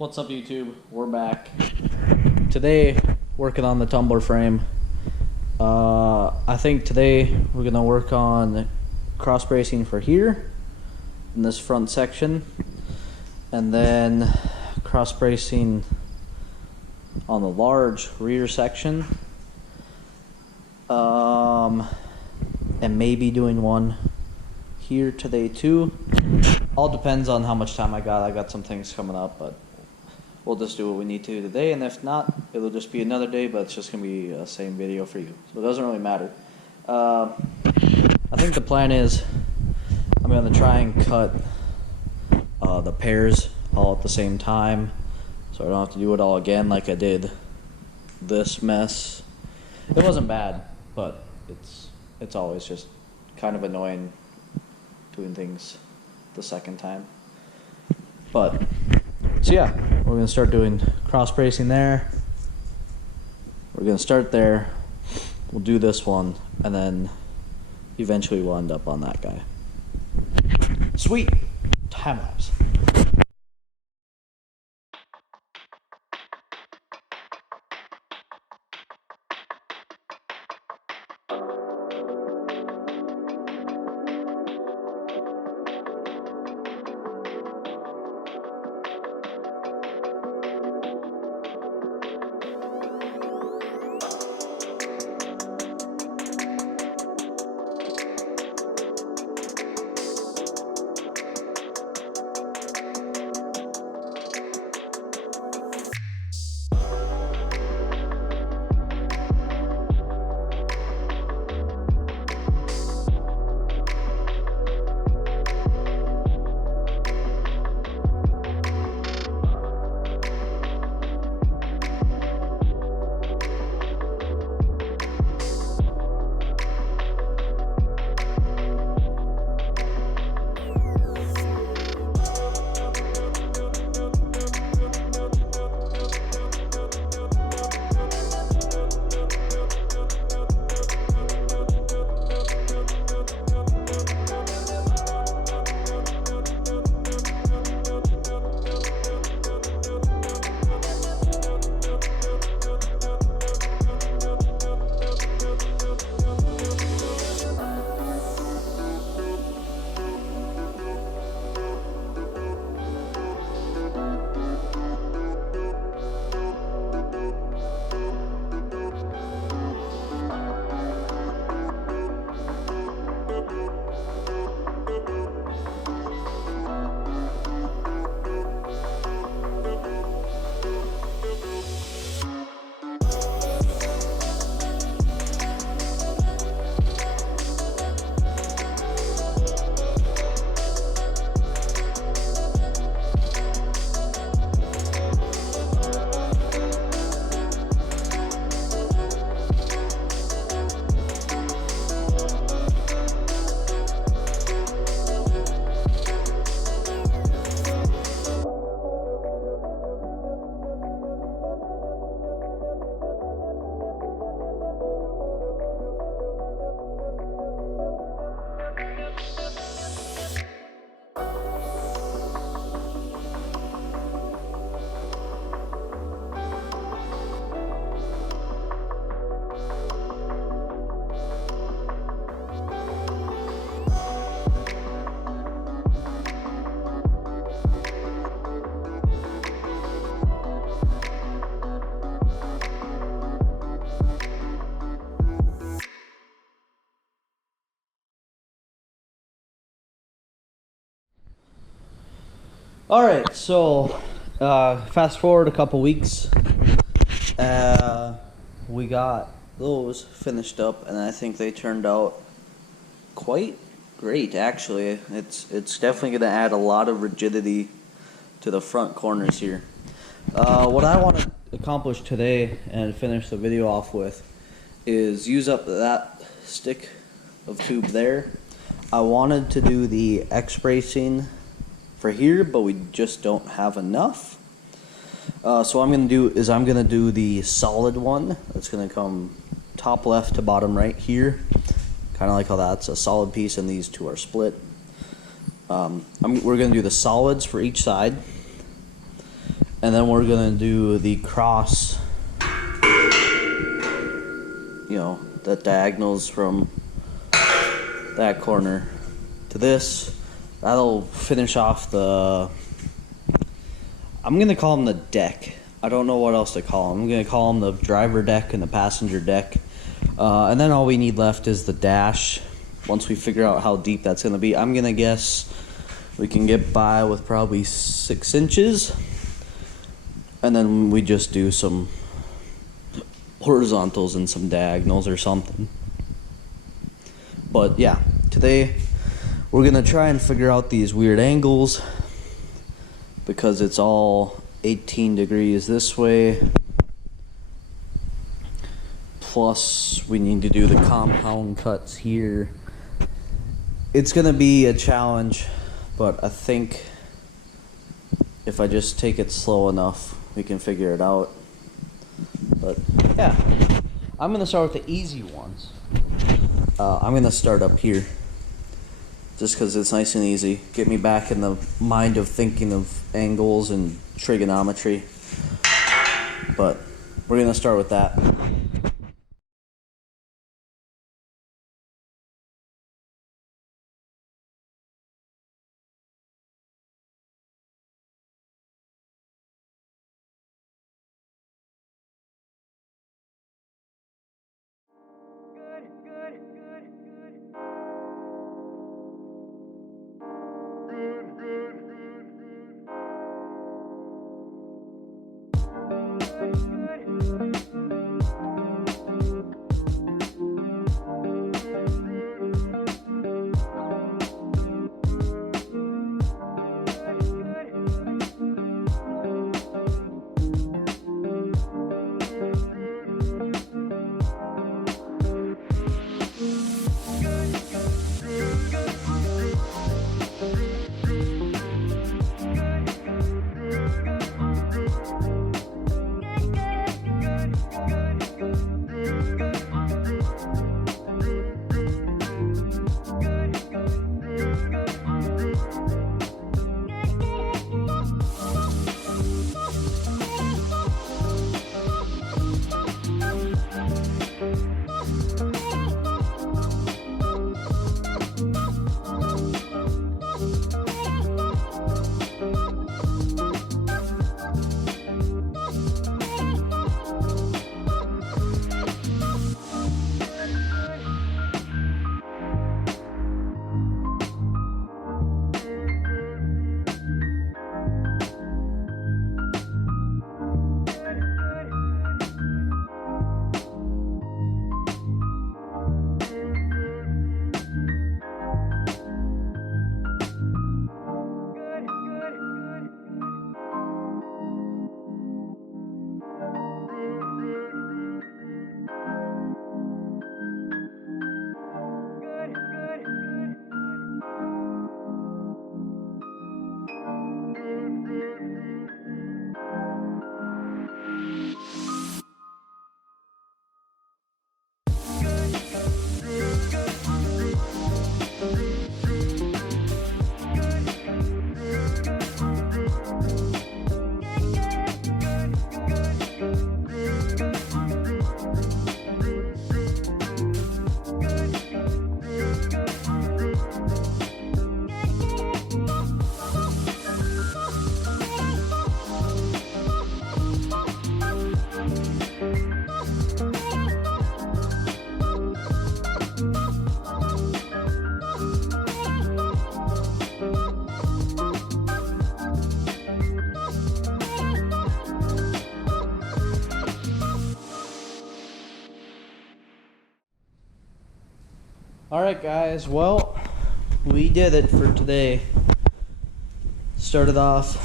What's up, YouTube? We're back. Today, working on the tumbler frame. I think today we're gonna work on cross bracing for here in this front section, and then cross bracing on the large rear section, and maybe doing one here today too. All depends on how much time I got. I got some things coming up, but we'll just do what we need to today, and if not, it'll just be another day, but it's just going to be the same video for you. So it doesn't really matter. I think the plan is I'm going to try and cut the pairs all at the same time, so I don't have to do it all again like I did this mess. It wasn't bad, but it's always just kind of annoying doing things the second time. But so yeah, we're gonna start doing cross bracing there. We're gonna start there. We'll do this one, and then eventually we'll end up on that guy. Sweet. Time lapse. Alright, so fast forward a couple weeks, we got those finished up, and I think they turned out quite great actually. It's definitely going to add a lot of rigidity to the front corners here. What I want to accomplish today and finish the video off with is use up that stick of tube there. I wanted to do the X bracing for here, but we just don't have enough. So what I'm gonna do the solid one. That's gonna come top left to bottom right here. Kind of like how that's a solid piece and these two are split. We're gonna do the solids for each side, And then we're gonna do the cross, you know, the diagonals from that corner to this. That'll finish off the, I'm gonna call them the deck. I don't know what else to call them. I'm gonna call them the driver deck and the passenger deck. And then all we need left is the dash. Once we figure out how deep that's gonna be, I'm gonna guess we can get by with probably 6 inches. And then we just do some horizontals and some diagonals or something. But yeah, today we're gonna try and figure out these weird angles because it's all 18 degrees this way. Plus we need to do the compound cuts here. It's gonna be a challenge, but I think if I just take it slow enough, we can figure it out. But yeah, I'm gonna start with the easy ones. I'm gonna start up here just because it's nice and easy. Get me back in the mind of thinking of angles and trigonometry. But we're gonna start with that. Alright guys, well, we did it for today. Started off,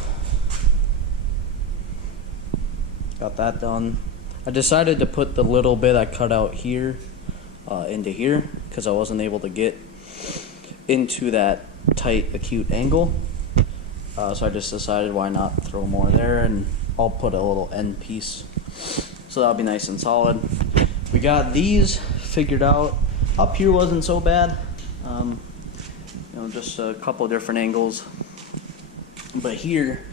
got that done. I decided to put the little bit I cut out here into here because I wasn't able to get into that tight acute angle. So I just decided why not throw more there, and I'll put a little end piece. So that'll be nice and solid. We got these figured out. Up here wasn't so bad. You know, just a couple different angles. But here,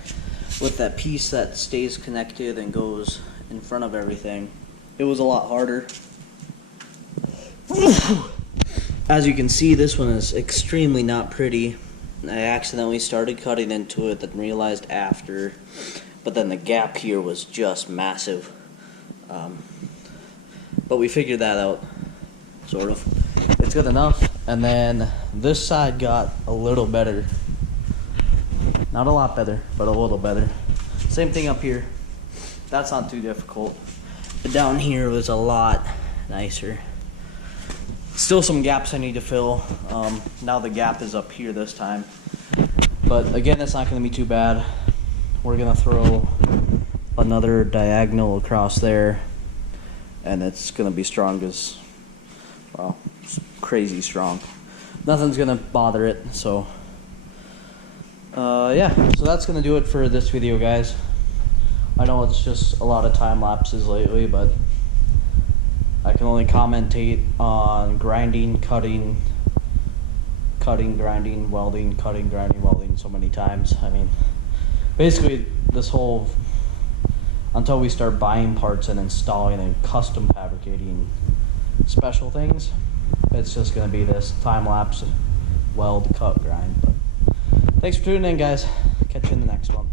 with that piece that stays connected and goes in front of everything, it was a lot harder. As you can see, this one is extremely not pretty. I accidentally started cutting into it, then realized after, but then the gap here was just massive. But we figured that out, sort of. It's good enough. And then this side got a little better. Not a lot better, but a little better. Same thing up here. That's not too difficult. But down here was a lot nicer. Still some gaps I need to fill. Now the gap is up here this time. But again, it's not going to be too bad. We're going to throw another diagonal across there. And it's going to be strong as, well, crazy strong. Nothing's going to bother it, so. Yeah, so that's going to do it for this video, guys. I know it's just a lot of time lapses lately, but I can only commentate on grinding, cutting, grinding, welding, cutting, grinding, welding so many times. I mean, basically this whole, until we start buying parts and installing and custom fabricating special things, it's just going to be this time lapse, weld, cut, grind. But thanks for tuning in, guys. Catch you in the next one.